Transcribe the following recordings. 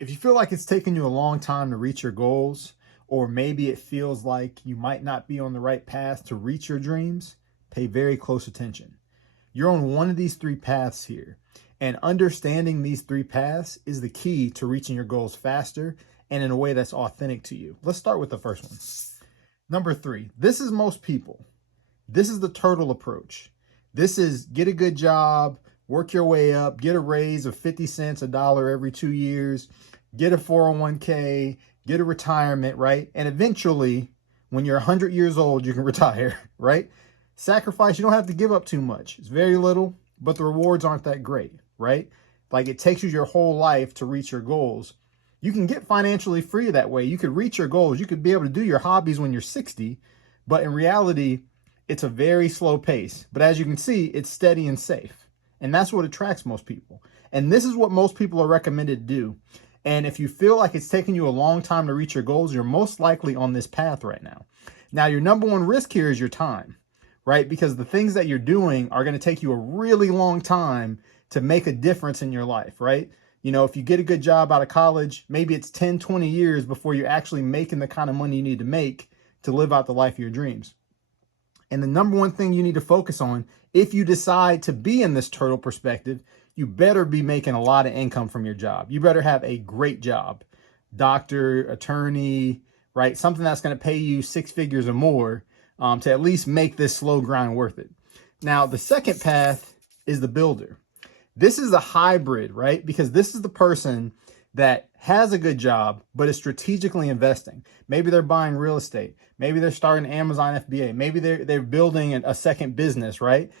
If you feel like it's taken you a long time to reach your goals, or maybe it feels like you might not be on the right path to reach your dreams, pay very close attention. You're on one of these three paths here, and understanding these three paths is the key to reaching your goals faster and in a way that's authentic to you. Let's start with the first one. Number three, this is most people. This is the turtle approach. This is get a good job, work your way up, get a raise of 50 cents, $1 every 2 years, get a 401k, get a retirement, right? And eventually, when you're 100 years old, you can retire, right? Sacrifice, you don't have to give up too much. It's very little, but the rewards aren't that great, right? Like it takes you your whole life to reach your goals. You can get financially free that way. You could reach your goals. You could be able to do your hobbies when you're 60, but in reality, it's a very slow pace. But as you can see, it's steady and safe. And that's what attracts most people. And this is what most people are recommended to do. And if you feel like it's taking you a long time to reach your goals, you're most likely on this path right now. Now, your number one risk here is your time, right? Because the things that you're doing are going to take you a really long time to make a difference in your life, right? You know, if you get a good job out of college, maybe it's 10, 20 years before you're actually making the kind of money you need to make to live out the life of your dreams. And the number one thing you need to focus on, if you decide to be in this turtle perspective, you better be making a lot of income from your job. You better have a great job, doctor, attorney, right? Something that's going to pay you 6 figures or more to at least make this slow grind worth it. Now, the second path is the builder. This is a hybrid, right? Because this is the person that has a good job, but is strategically investing. Maybe they're buying real estate. Maybe they're starting Amazon FBA. Maybe they're building a second business, right?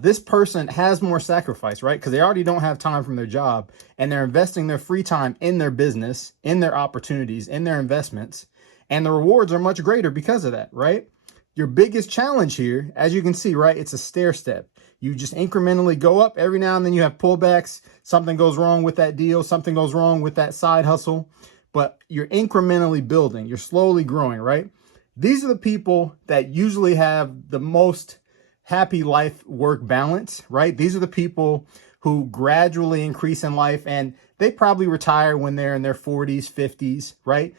This person has more sacrifice, right? Because they already don't have time from their job, and they're investing their free time in their business, in their opportunities, in their investments, and the rewards are much greater because of that, right? Your biggest challenge here, as you can see, right, it's a stair step. You just incrementally go up. Every now and then you have pullbacks. Something goes wrong with that deal. Something goes wrong with that side hustle. But you're incrementally building. You're slowly growing, right? These are the people that usually have the most happy life-work balance, right? These are the people who gradually increase in life, and they probably retire when they're in their 40s, 50s, right?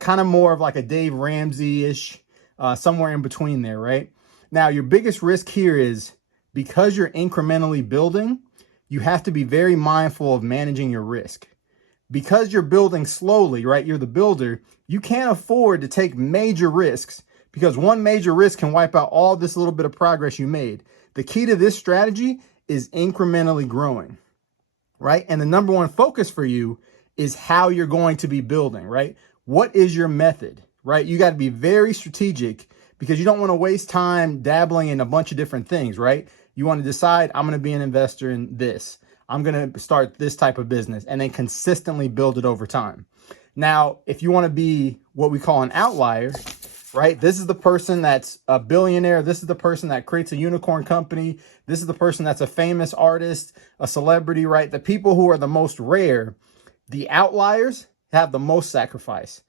Kind of more of like a Dave Ramsey-ish, somewhere in between there, right? Now, your biggest risk here is because you're incrementally building, you have to be very mindful of managing your risk. Because you're building slowly, right? You're the builder. You can't afford to take major risks because one major risk can wipe out all this little bit of progress you made. The key to this strategy is incrementally growing, right? And the number one focus for you is how you're going to be building, right? What is your method, right? You got to be very strategic because you don't want to waste time dabbling in a bunch of different things, right? You want to decide, I'm going to be an investor in this. I'm going to start this type of business and then consistently build it over time. Now, if you want to be what we call an outlier, right? This is the person that's a billionaire. This is the person that creates a unicorn company. This is the person that's a famous artist, a celebrity, right? The people who are the most rare, the outliers have the most sacrifice.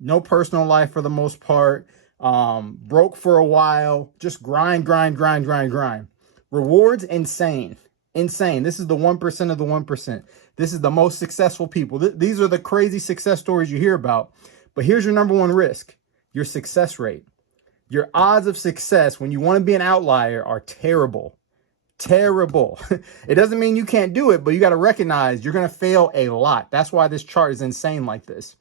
No personal life for the most part. Broke for a while. Just grind. Rewards, insane. Insane. This is the 1% of the 1%. This is the most successful people. These are the crazy success stories you hear about. But here's your number one risk, your success rate. Your odds of success when you want to be an outlier are terrible. Terrible. It doesn't mean you can't do it, but you got to recognize you're going to fail a lot. That's why this chart is insane like this.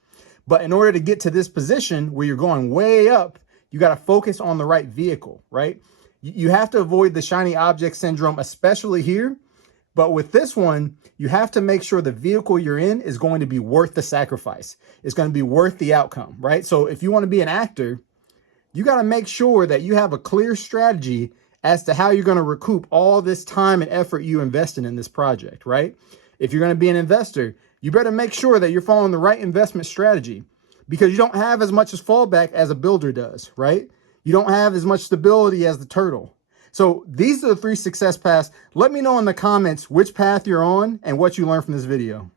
But in order to get to this position where you're going way up, you got to focus on the right vehicle, right? You have to avoid the shiny object syndrome, especially here. But with this one, you have to make sure the vehicle you're in is going to be worth the sacrifice. It's going to be worth the outcome, right? So if you want to be an actor, you got to make sure that you have a clear strategy as to how you're going to recoup all this time and effort you invested in this project, right? If you're going to be an investor, you better make sure that you're following the right investment strategy because you don't have as much as fallback as a builder does, right? You don't have as much stability as the turtle. So these are the 3 success paths. Let me know in the comments which path you're on and what you learned from this video.